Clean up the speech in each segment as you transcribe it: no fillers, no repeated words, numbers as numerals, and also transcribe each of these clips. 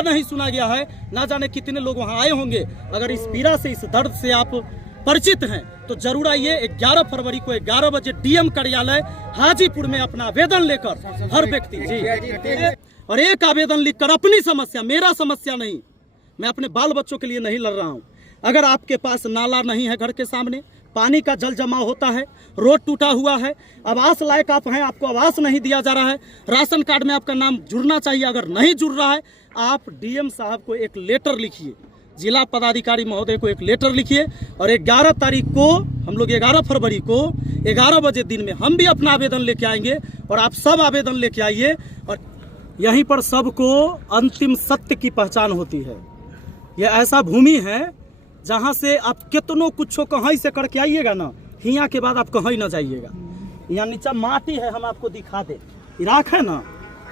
नहीं सुना गया है। ना जाने कितने लोग वहां आए होंगे। अगर इस पीड़ा से, इस दर्द से आप परिचित हैं तो जरूर आइए। 11 फरवरी को 11 बजे डीएम कार्यालय हाजीपुर में अपना आवेदन लेकर हर व्यक्ति जी और एक आवेदन लिखकर अपनी समस्या, मेरा समस्या नहीं, मैं अपने बाल बच्चों के लिए नहीं लड़ रहा हूं। अगर आपके पास नाला नहीं है घर के सामने, पानी का जल जमाव होता है, रोड टूटा हुआ है, आवास लायक आप हैं, आपको आवास नहीं दिया जा रहा है, राशन कार्ड में आपका नाम जुड़ना चाहिए, अगर नहीं जुड़ रहा है, आप डीएम साहब को एक लेटर लिखिए, जिला पदाधिकारी महोदय को एक लेटर लिखिए और 11 तारीख को हम लोग 11 फरवरी को 11 बजे दिन में हम भी अपना आवेदन लेके आएंगे और आप सब आवेदन लेके आइए। और यहीं पर सबको अंतिम सत्य की पहचान होती है। यह ऐसा भूमि है जहां से आप कितनों कुछो कहीं से करके आइएगा ना, हिया के बाद आप कहीं ना जाइएगा। यहाँ नीचा माटी है, हम आपको दिखा दे, इराक है ना,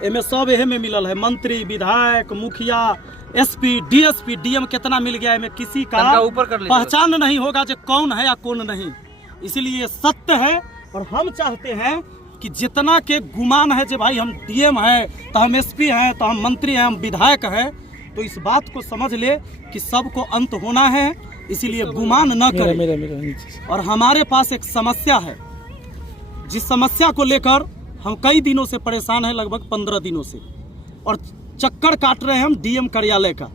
एमे सब एहे में मिलल है, मंत्री, विधायक, मुखिया, एसपी, डीएसपी, डीएम कितना मिल गया है, किसी का ऊपर कर पहचान नहीं होगा जो कौन है या कौन नहीं। इसीलिए सत्य है और हम चाहते हैं कि जितना के गुमान है जो भाई हम डीएम है तो हम एसपी हैं तो हम मंत्री हैं, हम विधायक हैं, तो इस बात को समझ ले कि सबको अंत होना है। इसीलिए गुमान न करें। और हमारे पास एक समस्या है, जिस समस्या को लेकर हम कई दिनों से परेशान हैं, लगभग 15 दिनों से, और चक्कर काट रहे हैं हम डीएम कार्यालय का।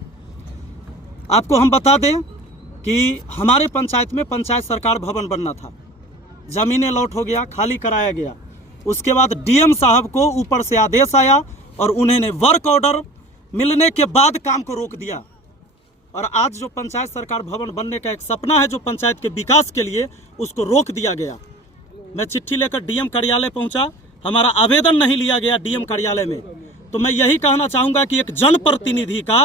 आपको हम बता दें कि हमारे पंचायत में पंचायत सरकार भवन बनना था, जमीनें लॉट हो गया, खाली कराया गया। उसके बाद डीएम साहब को ऊपर से आदेश आया और उन्होंने वर्क ऑर्डर मिलने के बाद काम को रोक दिया। और आज जो पंचायत सरकार भवन बनने का एक सपना है जो पंचायत के विकास के लिए, उसको रोक दिया गया। मैं चिट्ठी लेकर डीएम कार्यालय पहुंचा, हमारा आवेदन नहीं लिया गया डीएम कार्यालय में। तो मैं यही कहना चाहूंगा कि एक जनप्रतिनिधि का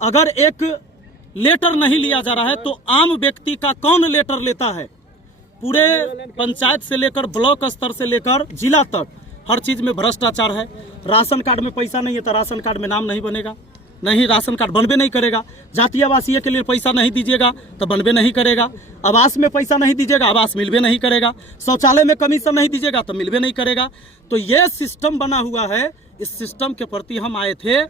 अगर एक लेटर नहीं लिया जा रहा है तो आम व्यक्ति का कौन लेटर लेता है। पूरे पंचायत से लेकर ब्लॉक स्तर से लेकर जिला तक हर चीज में भ्रष्टाचार है। राशन कार्ड में पैसा नहीं है तो राशन कार्ड में नाम नहीं बनेगा, नहीं राशन कार्ड बनबे नहीं करेगा। जातीय आवासीय के लिए पैसा नहीं दीजिएगा तो बनबे नहीं करेगा। आवास में पैसा नहीं दीजिएगा, आवास मिलबे नहीं करेगा। शौचालय में कमीशन नहीं दीजिएगा तो मिलबे नहीं करेगा। तो ये सिस्टम बना हुआ है। इस सिस्टम के प्रति हम आए थे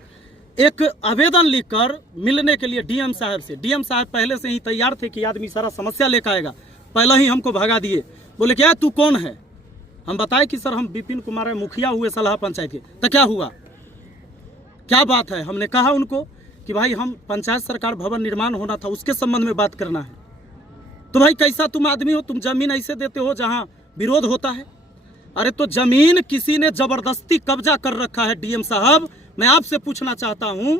एक आवेदन लिखकर मिलने के लिए डीएम साहब से। डीएम साहब पहले से ही तैयार थे कि आदमी सारा समस्या लेकर आएगा, पहले ही हमको भगा दिए। बोले क्या तू कौन है? हम बताए कि सर हम विपिन कुमार मुखिया हुए सलाह पंचायत के। तो क्या हुआ, क्या बात है? हमने कहा उनको कि भाई हम पंचायत सरकार भवन निर्माण होना था, उसके संबंध में बात करना है। तो भाई कैसा तुम आदमी हो, तुम जमीन ऐसे देते हो जहां विरोध होता है? अरे तो जमीन किसी ने जबरदस्ती कब्जा कर रखा है। डीएम साहब, मैं आपसे पूछना चाहता हूं,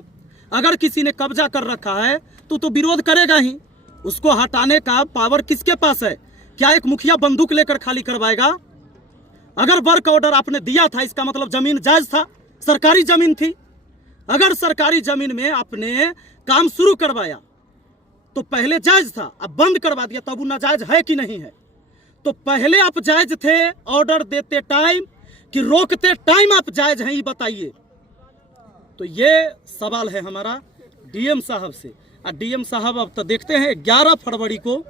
अगर किसी ने कब्जा कर रखा है तो विरोध करेगा ही। उसको हटाने का पावर किसके पास है? क्या एक मुखिया बंदूक लेकर खाली करवाएगा? अगर वर्क ऑर्डर आपने दिया था, इसका मतलब जमीन जायज था, सरकारी जमीन थी। अगर सरकारी जमीन में आपने काम शुरू करवाया तो पहले जायज था, अब बंद करवा दिया, तब वो नाजायज है कि नहीं है? तो पहले आप जायज थे ऑर्डर देते टाइम कि रोकते टाइम आप जायज हैं, ये बताइए। तो ये सवाल है हमारा डीएम साहब से। और डीएम साहब अब तो देखते हैं 11 फरवरी को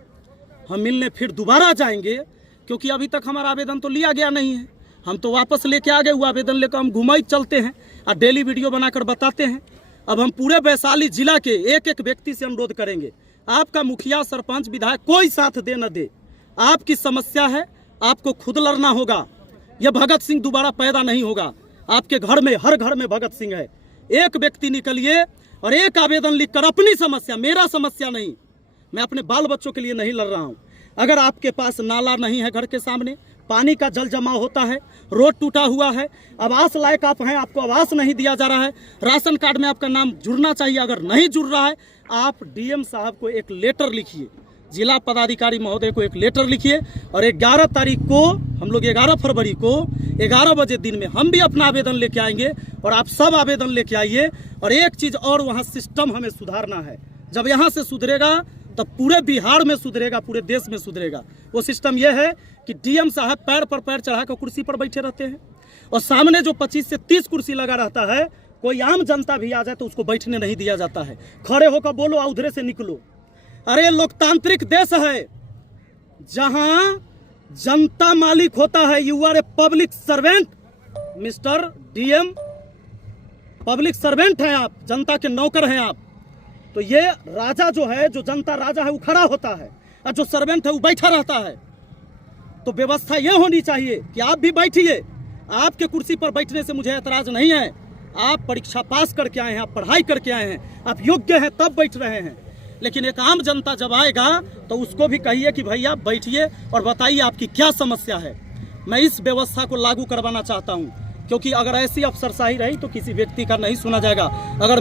हम मिलने फिर दोबारा जाएंगे, क्योंकि अभी तक हमारा आवेदन तो लिया गया नहीं है। हम तो वापस लेके आ गए, वो आवेदन लेकर हम घुमाई चलते हैं और डेली वीडियो बनाकर बताते हैं। अब हम पूरे वैशाली जिला के एक एक व्यक्ति से अनुरोध करेंगे, आपका मुखिया, सरपंच, विधायक कोई साथ दे न दे, आपकी समस्या है, आपको खुद लड़ना होगा। यह भगत सिंह दोबारा पैदा नहीं होगा। आपके घर में, हर घर में भगत सिंह है। एक व्यक्ति निकलिए और एक आवेदन लिखकर अपनी समस्या, मेरा समस्या नहीं, मैं अपने बाल बच्चों के लिए नहीं लड़ रहा हूं। अगर आपके पास नाला नहीं है घर के सामने, पानी का जल जमाव होता है, रोड टूटा हुआ है, आवास लायक आप हैं, आपको आवास नहीं दिया जा रहा है, राशन कार्ड में आपका नाम जुड़ना चाहिए, अगर नहीं जुड़ रहा है, आप डीएम साहब को एक लेटर लिखिए, जिला पदाधिकारी महोदय को एक लेटर लिखिए और 11 तारीख को हम लोग 11 फरवरी को 11 बजे दिन में हम भी अपना आवेदन लेके आएंगे और आप सब आवेदन लेके आइए। और एक चीज़ और, वहाँ सिस्टम हमें सुधारना है। जब यहाँ से सुधरेगा तब पूरे बिहार में सुधरेगा, पूरे देश में सुधरेगा। वो सिस्टम यह है कि डीएम साहब पैर पर पैर चढ़ा कर कुर्सी पर बैठे रहते हैं और सामने जो 25 से 30 कुर्सी लगा रहता है, कोई आम जनता भी आ जाए तो उसको बैठने नहीं दिया जाता है। खड़े होकर बोलो, उधरे से निकलो। अरे लोकतांत्रिक देश है जहां जनता मालिक होता है। You are a public servant mister DM. Public servant हैं आप, जनता के नौकर हैं आप। तो ये राजा जो है, जो जनता राजा है वो खड़ा होता है और जो सर्वेंट है वो बैठा रहता है। तो व्यवस्था ये होनी चाहिए कि आप भी बैठिए। आपके कुर्सी पर बैठने से मुझे एतराज नहीं है। आप परीक्षा पास करके आए हैं, आप पढ़ाई करके आए हैं, आप योग्य हैं तब बैठ रहे हैं। लेकिन एक आम जनता जब आएगा तो उसको भी कहिए कि भैया बैठिए और बताइए आपकी क्या समस्या है। मैं इस व्यवस्था को लागू करवाना चाहता हूँ, क्योंकि अगर ऐसी अफसरशाही रही तो किसी व्यक्ति का नहीं सुना जाएगा। अगर